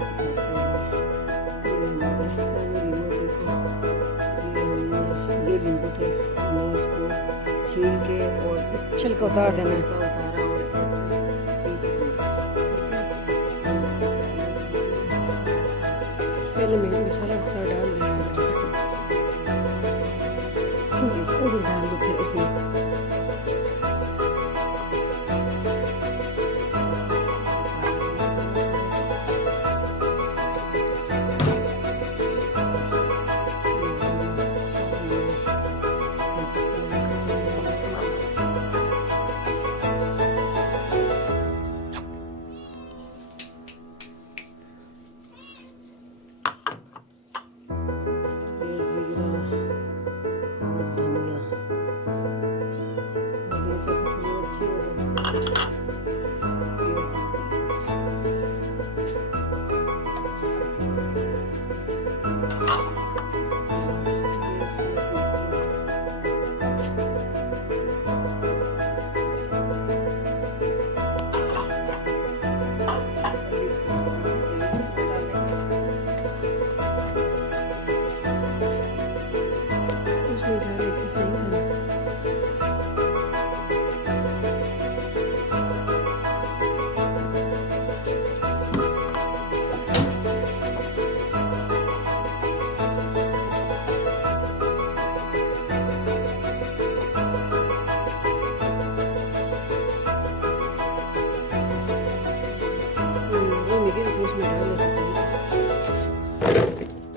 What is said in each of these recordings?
कैसे सिखाते हैं। ये हमारे चैनल में देखो, ये नींबू थे, हमने इसको छील के और इस छिलका उतार देना है। छिलका उतारा और ऐसे पीस दिया। पहले मैं मसाला डाल देना है, उधर डाल दो फिर इसमें।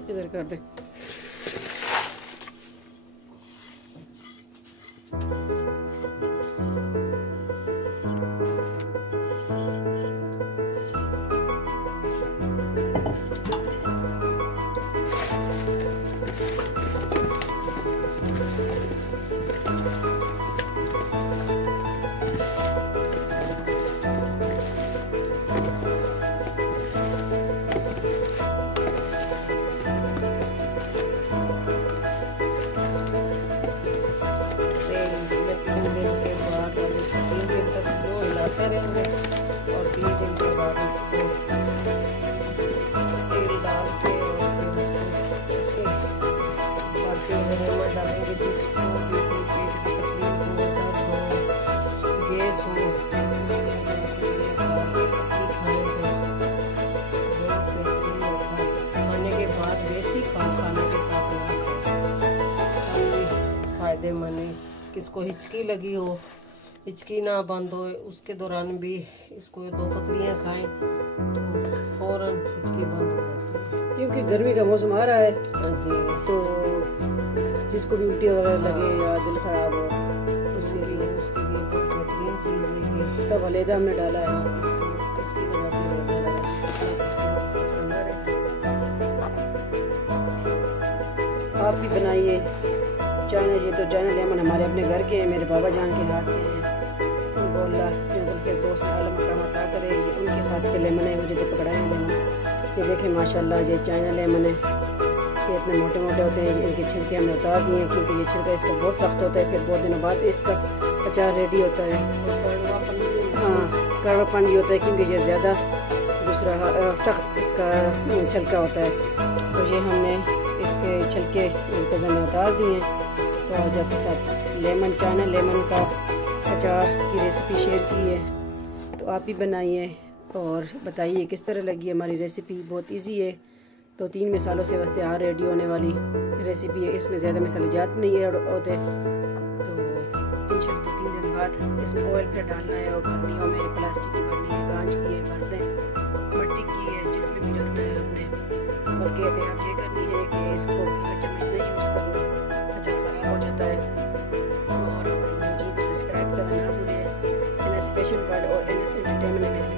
इधर कर दे। करेंगे और 3 दिन के बाद इसको तेल डाल के और फिर इसको ऐसे बाकी वगैरह डालेंगे, जिसको बिल्कुल पेट की तकलीफ हो, दर्द हो, गैस हो, खाने के बाद वैसे ही खाओ, खाने के साथ फायदेमंद है। किसको हिचकी लगी हो, हिचकी ना बंद हो, उसके दौरान भी इसको 2 पतलियाँ खाएं तो फौरन हिचकी बंद हो जाती है, क्योंकि गर्मी का मौसम आ रहा है। हाँ जी, तो जिसको भी उल्टी वगैरह लगे या दिल खराब हो, उसके लिए बहुत बेहतरीन चीज़ है ये। तब अलहदा हमने डाला है। इसकी वजह से आप भी बनाइए। चाइना, ये तो चाइना लेमन हमारे अपने घर के हैं, मेरे बाबा जान के हाथ के हैं। फिर दोस्त मता करे, ये उनके हाथ के लेमन है, मुझे तो पकड़ाए हैं लेमन। ये देखें माशाल्लाह, ये चाइना लेमन है। ये इतने मोटे मोटे होते हैं। इनके छिलके हमने उतार दिए हैं, क्योंकि ये छिलका इसका बहुत सख्त होता है। फिर बहुत दिनों बाद इसका अचार रेडी होता है। हाँ, कड़वापन भी होता है, क्योंकि ये ज़्यादा दूसरा सख्त इसका छिलका होता है। तो ये हमने इसके छिलके वज़न में उतार दिए हैं। तो आज आपके साथ चाइना लेमन का अचार की रेसिपी शेयर की है, तो आप भी बनाइए और बताइए किस तरह लगी हमारी रेसिपी। बहुत इजी है, तो 3 मसालों से वस्ते तैयार रेडी होने वाली रेसिपी है। इसमें ज़्यादा मसाले जाते नहीं है होते। तो इंशाल्लाह 3 दिन बाद इसमें ऑयल फिर डालना है, और बर्नियों में प्लास्टिक की बर्नी है, कांच की है, भर दें, मट्टी की है, जिसमें भी रखना है आपने। बल्कि एहतियात ये करनी है कि इसको चम्मच नहीं यूज़ करना, अचार ख़राब हो जाता है। और सब्सक्राइब करना ना भूलें। एनएस फैशन वर्ल्ड और एनएस एंटरटेनमेंट